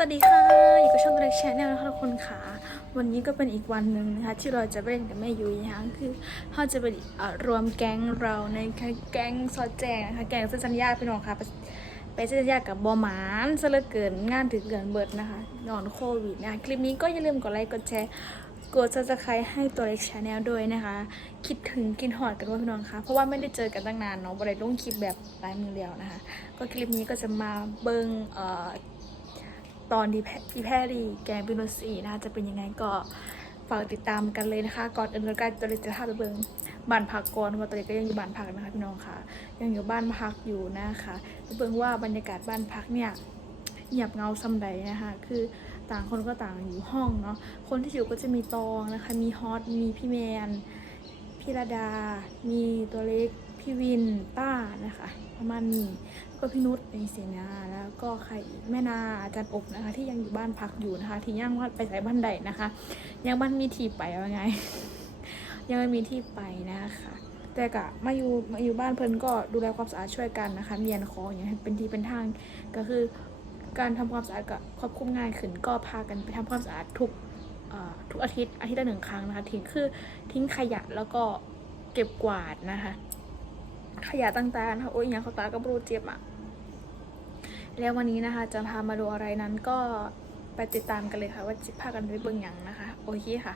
สวัสดีค่ะอยู่กับช่องตัวเล็กแชนแนลนะคะทุกคนค่ะวันนี้ก็เป็นอีกวันหนึ่งนะคะที่เราจะเล่นกับแม่ยุยนะคะคือเราจะไปรวมแก๊งเราในแก๊งซอแจงนะคะแก๊งเส้นสัญญาพี่น้องค่ะไปเส้นสัญญากับบอมานเสลือเกินงานถึงเกินเบิดนะคะนอนโควิดนะคะคลิปนี้ก็อย่าลืมกดไลค์กดแชร์กดซับสไครต์ให้ตัวเล็กแชนแนลด้วยนะคะ คิดถึงกินหอดกันว่าพี่น้องค่ะเพราะว่าไม่ได้เจอกันตั้งนานเนาะบริเวณลงคลิปแบบลายมือเดียวนะคะ ก็คลิปนี้ก็จะมาเบิงเอ่อ ตอนที่แพที่แพรีแกงบิโนซีนะคะจะเป็นยังไงก็ฝากติดตามกันเลยนะคะ ก่อนอื่นก็การตัวเล็กจะพาไปเบิงบ้านพักก่อนว่าตัวเล็กก็ยังอยู่บ้านพักนะคะพี่น้องค่ะ ยังอยู่บ้านพักอยู่นะคะไปเบิงว่าบรรยากาศบ้านพักเนี่ยเงียบเงาซำใดนะคะคือต่างคนก็ต่างอยู่ห้องเนาะคนที่อยู่ก็จะมีตองนะคะ มีฮอตมีพี่แมนพี่ระดา มีตัวเล็กพี่วินป้านะคะ ประมาณนี้ ก็พี่นุชในเสนาแล้วก็ใครอีกแม่นาอาจารย์อบนะคะ ที่ยังอยู่บ้านพักอยู่นะคะ ที่ย่างว่าไปใส่บ้านใดนะคะ ยังบ้านมีที่ไปว่าไง ยังไม่มีที่ไปนะคะแต่กะมาอยู่มาอยู่บ้านเพิ่นก็ดูแลความสะอาดช่วยกันนะคะเมียนคออย่างเป็นทีเป็นทางก็คือการทำความสะอาดก็ควบคุมง่ายขึ้นก็พากันไปทำความสะอาดทุกทุกอาทิตย์อาทิตย์ละหนึ่งครั้งนะคะทิ้งคือทิ้งขยะแล้วก็เก็บกวาดนะคะ ขยะต่างๆนะคะโอ้ยอย่างเขาตาก็บรูเจ็บอะแล้ววันนี้นะคะจะพามาดูอะไรนั้นก็ไปติดตามกันเลยค่ะ ว่าจะพากันไปเบิ่งหยังนะคะ โอเคค่ะ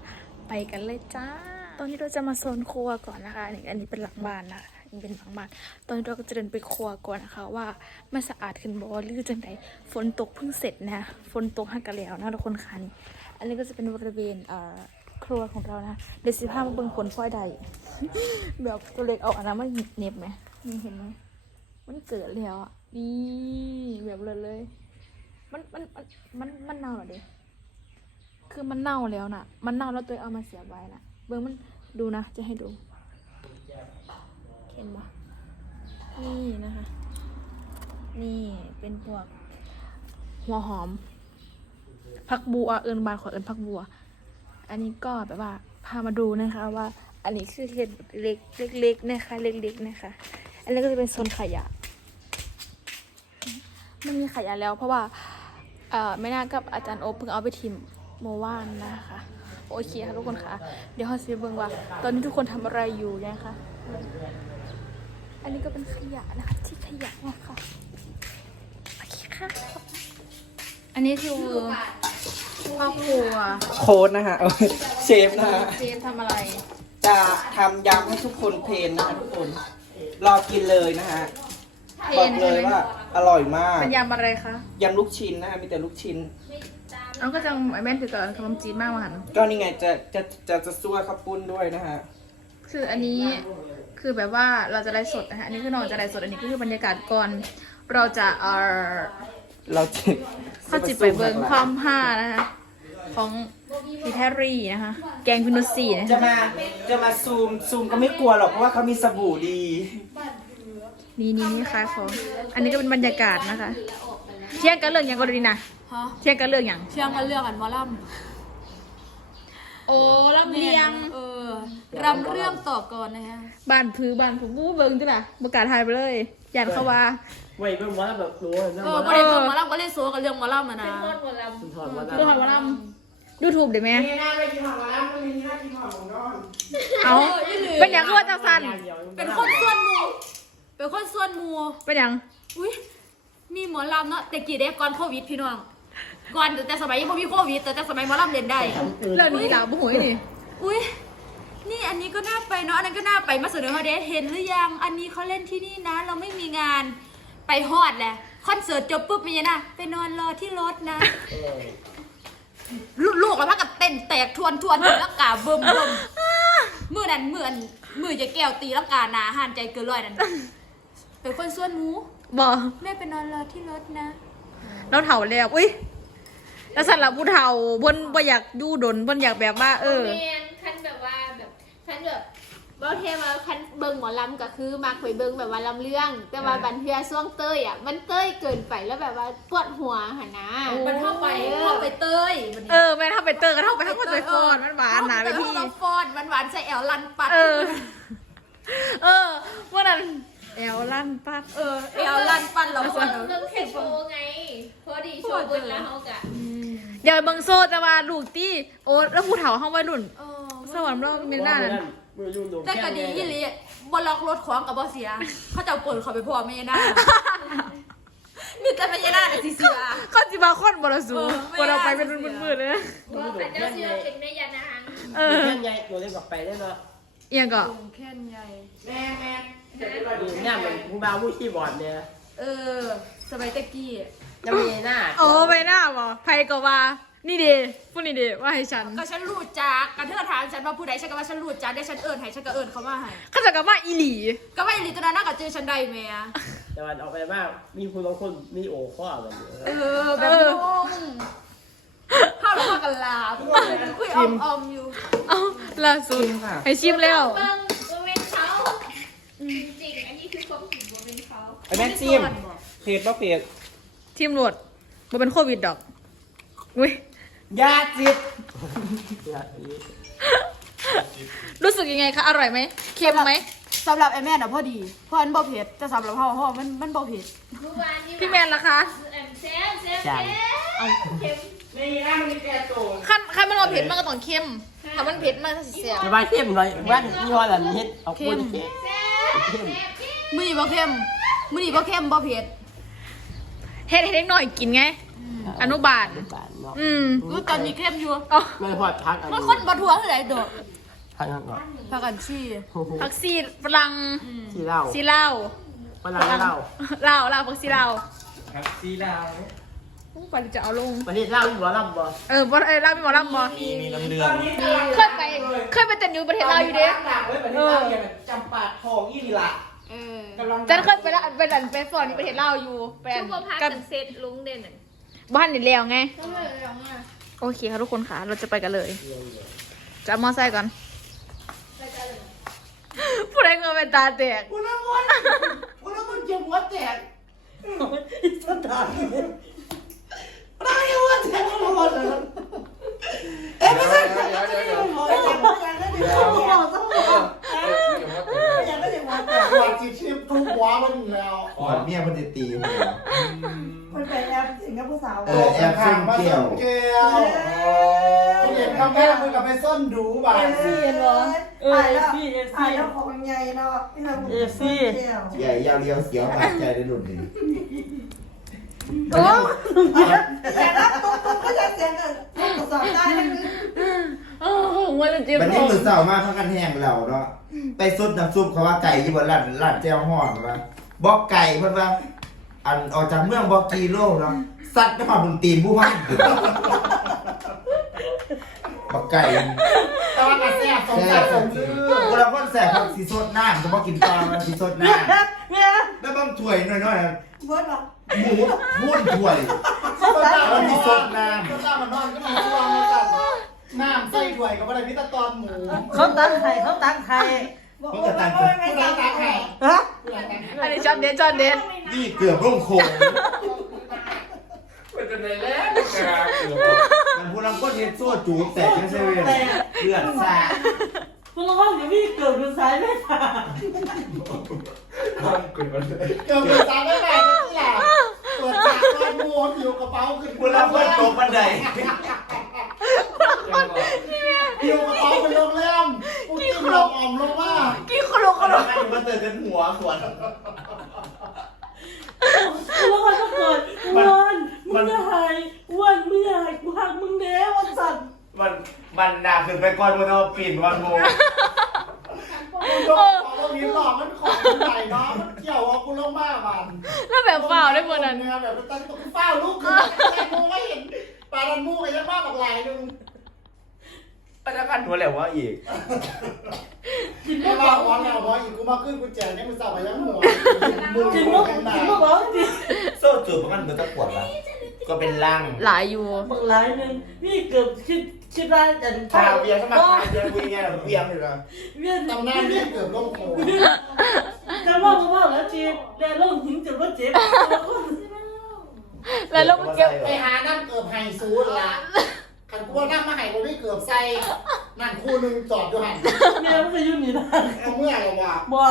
ไปกันเลยจ้า ตอนนี้เราจะมาโซนครัวก่อนนะคะอันนี้อันนี้เป็นหลังบ้านนะคะอันนี้เป็นหลังบ้าน ตอนนี้เราก็จะเดินไปครัวก่อนนะคะ ว่ามันสะอาดขึ้นบ่หรือจังไดฝนตกเพิ่งเสร็จนะฝนตกหักกันแล้วนะทุกคนค่ะนี่อันนี้ก็จะเป็นบริเวณเอ่อ ครัวของเรานะคะเดี๋ยวสิพามาเบิ่งผลพลอยใดแบบตัวเล็กเอาอันนั้นมาเหน็บไหมนี่เห็นไหมมันเกิดแล้วอะนี่แบบเลยเลย มันมันมันมันมันเน่าเหรอเด็คือมันเน่าแล้วน่ะ มันเน่าแล้วตัวเองเอามาเสียบไว้น่ะ เบิ้งมันดูนะ จะให้ดูเห็นปะนี่นะคะ นี่เป็นพวกหัวหอมผักบัวเอิญบานขอเอิญผักบัว อันนี้ก็แบบว่าพามาดูนะคะว่า อันนี้คือเห็ดเล็กเล็กๆนะคะเล็กๆนะคะ อันนี้ก็จะเป็นโซนขยะไม่มีขยะแล้วเพราะว่าเอ่อแม่นากับอาจารย์โอเพิ่งเอาไปทิมเมื่อวานนะคะโอเคค่ะทุกคนค่ะ เดี๋ยวเราจะไปเบิ่งว่า ตอนนี้ทุกคนทำอะไรอยู่นะคะ อันนี้ก็เป็นขยะนะคะที่ขยะนะคะโอเคค่ะ อันนี้คือ ครอบครัวโค้ดนะฮะเอ้ยเชฟนะฮะเจนทำอะไรจะทำยำให้ทุกคนเพลนนะฮะทุกคน รอกินเลยนะฮะเพลบอกนเลยใช่ไหมว่าอร่อยมากเป็นยำอะไรคะยำลูกชิ้นนะฮะมีแต่ลูกชิ้นเอาก็จะไอแม่นถือกับขนมจีนมากมาหันก็นี่ไงจะจะจะจะซัวข้าวปุ้นด้วยนะฮะคืออันนี้คือแบบว่าเราจะไลฟ์สดนะคะอันนี้คือน้องจะไลฟ์สดอันนี้ก็คือบรรยากาศก่อน เราจะเอ่อ เราจะเข้าจิบไปเบิงความผ้านะคะ ของพี่แพรรี่นะคะ แกงพิโนซีนะจะคะมาจะมาซูมซูมก็ไม่กลัวหรอกเพราะว่าเขามีสบู่ดี นี่นี่นี่คล้ายของ อันนี้ก็เป็นบรรยากาศนะคะ เที่ยงกันเรื่องหยังก็ดีนะฮะเที่ยงกันเรื่องหยังเชื่อกันเรื่องอันวอลลัมโอ้ลำเลียง เออรำเรื่องต่อก่อนนะฮะบ้านพื้บ้านผมบู้เบิงจ้ะล่ะประกาศทายไปเลย อยากเข้าว่า ไว้เป็นว่าแบบรู้ว่าเออก็เลยเรื่องวอลลัมก็เลยโซกับเรื่องวอลลัมอะนะสุนทรว่าดูหอยว่าลำดูถูกเดี๋ยวแม่นี่น่าไปกินหอมแล้วไม่มีหน้ากินหอมของนอนเอาเป็นหยังคือว่าจะสั่นเป็นคนส่วนหมูเป็นคนส่วนหมูเป็นหยังอุ้ยมีหมอลำเนาะแต่กี่เด็กก่อนโควิดพี่น้องก่อนแต่สมัยยังไม่มีโควิดแต่แต่สมัยหมอลำเรียนได้ เรื่องนี้เหล่าบุหวยนี่อุ้ยนี่อันนี้ก็น่าไปเนาะอันนั้นก็น่าไปมาเสนอเขาเดเห็นหรือยัง อันนี้เขาเล่นที่นี่นะ เราไม่มีงาน ไปฮอดแหละคอนเสิร์ตจบปุ๊บมีนะไปนอนรอที่รถนะ ลูกๆแล้วพักกับเต้นแตกทวนทวนตีลังกาเบิ่มเบิ่มมือนั้นมืออันมือจะแก้วตีลังกาหนาหันใจเกินร้อยนั่นเป็นคนส่วนหมูบอแม่ไปนอนรอที่รถนะ เราเถาแล้วอุ้ยแล้วสันหลับผู้เถาบนบ่อยากอยู่ดนบนอยากแบบว่า เออเมนคันแบบว่าแบบคันแบบเบาเทมาคันเบิงหมอลำก็คือมาคุยเบิงแบบว่าลำเรื่อง แต่ว่าบันเทือช่วงเต้ยอะมันเต้ยเกินไปแล้วแบบว่าปวดหัวหันนะมันเข้าไปเข้าไปเต้ยมันเออแม่ถ้าไปเตอร์ก็เท่าไปทั้งหมดเลยฟอนมันหวานหนาไปพี่เข้าฟอนมันหวานใส่แอลลันปัดเออ เออเมื่อนั้นแอลลั่นปัดเออแอลลันปัดเราเราคนเรื่องแค่โชว์ไงพอดีโชว์เบิร์แล้วเขากะอย่าไปเบิ่งโซ่แต่ว่าลูกตี้โอ้แล้วผู้เฒ่าห้องวัยรุ่นเออสวรรค์เราเป็นหน้านั้น มือยุ่งดงแต่ก็ดีอีหลีบล็อกรถของกับบ่เสีย เขาจะเอาเปิดเขาไปพ่อไม่ได้มีแต่ไม่ได้แต่สิเสียก็จิมาคนบรสูเออไม่คนเราไปได้เป็นเสียมืดๆเลยนะว่าเป็นเจ้าเสือเป็นแม่ยานางเอเอออใหญ่ตัวเล็กกับไปได้เนาะเอียงก็แค่นใหญ่แม่แม่เนี่ยเหมือนผู้บ่าวผู้ขี้บอดเนี่ยเออสมัยตะกี้ยังมีหน้าโอ้ไปหน้าบ่ไพก็ว่า นี่เดีพูดนี่เดีว่าให้ฉันก็ฉันรู้จักกันเธอถามฉันว่าผู้ใดฉันก็ว่าฉันรู้จักได้ฉันเอิญให้ฉันก็เอิญเขามาให้เขาจะกลับมาอีหลีก็ไม่รีตัวนั้นน่ากับเจอฉันได้แม่แต่วันออกไปมากมีผู้บางคนมีโอข้อแบบเออแบบงงเข้าแล้วมากันลาคุยอมอมๆอยู่เอ้าล่าสุดให้ชิมแล้วเบิ้งบริเวณเขาจริงๆอันนี้คือความจริงบริเวณเขาไอ้แม่ซิมเพจบ่เพจทีมโหลดมันเป็นโควิดดอกอุ้ย ยาจิตรู้สึกยังไงคะอร่อยไหมเค็มไหมสำหรับไอ้แม่น่ะพอดี เพราะอันบ่เผ็ดแต่สำหรับพ่อพ่อมันมันบ่เผ็ดเมื่อวานนี้พี่แมนล่ะคะแอมเซลเซลเซลเข็มนี่นะมันมีแก่โตขั้นขั้นมันเอาเผ็ดมันก็ต้องเค็มถ้ามันเผ็ดมันก็สิเสียสบายเข้มเลยบ้านยี่ห้อหลังเฮ็ดเอาคนเข้มเซลเซลเข็มมื้อนี้บ่เค็มมื้อนี้บ่เค็มบ่เผ็ดเฮ็ดให้เด็กหน่อยกินไง อนุบาลบานเนาะอืมรู้ตอนนี้เค็มอยู่อ๋อไม่พอดพักอันมันนี้คนบ่ทั่วเท่าไหร่ดอกพักอันก่อนพากันชี้ผักซีฝรั่งสีเหล้าซีเหล้าฝรั่งเหล้าเหล้าเหล้าผักซีเหล้าครับซีดาวปันจะเอาลงวันนี้เหล้าหัวลำบ่เออบ่เออเหล้ามีหมอลำบ่มีมีน้ำเดือดเคยไป เคยไปเต้นอยู่ประเทศลาวอยู่เด้หนักไว้ประเทศลาวอย่างจำปาทองอีหลีละเออกำลัง จันเคยไปแล้วไปดันไปสอนอยู่ประเทศลาวอยู่ไปทุอักนคนพากักันนเซตลุงเด่นอะ บ้านนี่แล้วไงต้องเลยร้องอะโอเคค่ะทุกคนค่ะ เราจะไปกันเลยจะเอามอไซค์ก่อน ไปกันเลยผู้ใดเงินเป็นตาแตกคุณละคนคุณละคนเจ็บหัวแตกสถานอะไรหัวแตกกันหมดเลยเอ๊ะไม่ใช่ไม่ใช่ไม่ใช่ไม่ใช่ไม่ใช่ไม่ใช่ไม่ใช่ว่าจีชีพทุกหัวมันอยู่แล้ว ก่อนเมียมันจะตีหัวมั นไปแอปถึงกับผู้สาวเออแอบซึ่งมาเกี่ยส้วนเกลียวเห็นกับแม่มึงกับไปส้นดูบ่าเอฟซีเหรอเออเอฟซีเอฟซีแล้วของใหญ่เนาะพี่น้องเอฟซีใหญ่ยาวเรียวเสียวบาดใจได้ดุนดิโอ้แต่รับตรงๆก็จะเสียงกันทดสอบได้นะคือโอ้โหว่าจะจิ้มวันนี้มือเสาร์มาพักกันแห้งเราเนาะไปซดน้ำซุปเขาว่าไก่ยี่บนร้านร้านแจ้วห่อนว่าบอกไก่เพิ่นว่า อันออกจากเมืองบอกกีโลเนาะสัตว์ไม่ความบุญตีนผู้พันบอกไก่ตอนนั้นแซ่บสงแซ่สารบสมลือคนละคนแซ่บครับสีสดน้ำจะบอกกินปลามันสีสดน้ำเนี่ยแล้วบางถ้วยน้อยๆอะเบิร์ดหรอหมูพูดถ้วยสดน้ำมันมีมีสสดดน้น้ำำสดน้ำมันนอนก็มีช่วงเหมือนกันน้ำใส่ถ้วยกับอะไรพิตาตอนหมูเขาตั้งไข่เขาตั้งไข่บอกว่าไม่ไม่ผู้ไม่ร้านตาไข่ฮะผู้ร้านตาไข่อันนี้จอนเด็ดจอนเด็ด นี่เกือบร่งโคงเป็นจะไหนแล้วกระเกือบ มันพูดลังก้นเฮ็ดโซ่จูบแต่ไม่ใช่เว้ยเลือดสาดคุณลุงเดี๋ยวพี่เกิดเป็นสายไม่ค่ะเกือบมันเลยเกือบเป็นสามได้แปดนี่แหละตัวจากก้อนหมูอยู่กระเป๋าขึ้นพูดลังก้นตกบันไดอยู่กระเป๋าเป็นโรงแรมกูกินลมอ่อมลงมากี่คนรู้คนเรารู้ให้มันเตือนกันหัวขวด คุณลุงเขาเกิดวัน มึงจะหายวันมึงจะหายกูหักมึงแน่วันสั่นมันมันหนักขึ้นไปก่อนมันเอาปีนวันโมกูลงกระเป๋ามีหลอกมันของใหญ่เนาะมันเกี่ยวเอากูลงมาบ้านแล้วแบบฝ่าวได้หมดนั้นเนี่ยแบบตั้งตัวเฝ้าลูกคือแต่มูไม่เห็นปลาดันมูกันยังมากแบบหลายนึงปนักกันหัวแหลวว่าอีกกินไม่ว่าวันแล้วพออีกกูมาขึ้นกูแจกยังมึงสาวยังหัวมึงกินมึมุงกกันหนากินมุกบอกจริงโซ่จูบมันเหมือนตะกรวดละ ก็เป็นลังหลายอยู่มึงหลายนึงพี่เกือบคิดคิดได้แต่ทาเบียร์เข้ามาทาเบียร์คุยไงหรอเบียร์เลยนะเวียนตำนานนี่เกือบล่มโคจะว่าก็ว่าแล้วจีแต่ลงหินจะว่าเจ็บแล้วลูกเก็บไปหานั่นเกือบไฮซูดละขันกูว่านั่งมาไห้กูไม่เกือบใส่นั่นคู่นึงจอดอยู่หันแม่มันก็ยุ่งนี่นะเอาเมื่อไรวะ บัว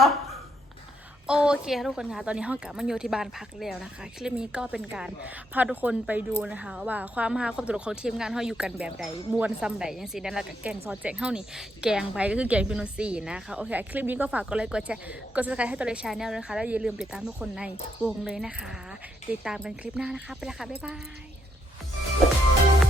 โอเคค่ะทุกคนคะตอนนี้ห้องกลับมาอยู่ที่บ้านพักแล้วนะคะ คลิปนี้ก็เป็นการพาทุกคนไปดูนะคะ ว่าความฮาความตลกของทีมงานเขาอยู่กันแบบใดมวนซ้ำใดยังสินั่นแหละกับแกงซอสแจงเฮานี่แกงไปก็คือแกงพิโนซีนะคะโอเคคลิปนี้ก็ฝากกดไลค์กดแชร์กดซับสไครต์ให้ตัวเลชาแนลนะคะแล้วอย่าลืมติดตามทุกคนในวงเลยนะคะ ติดตามกันคลิปหน้านะคะไปแล้วค่ะบ๊ายบาย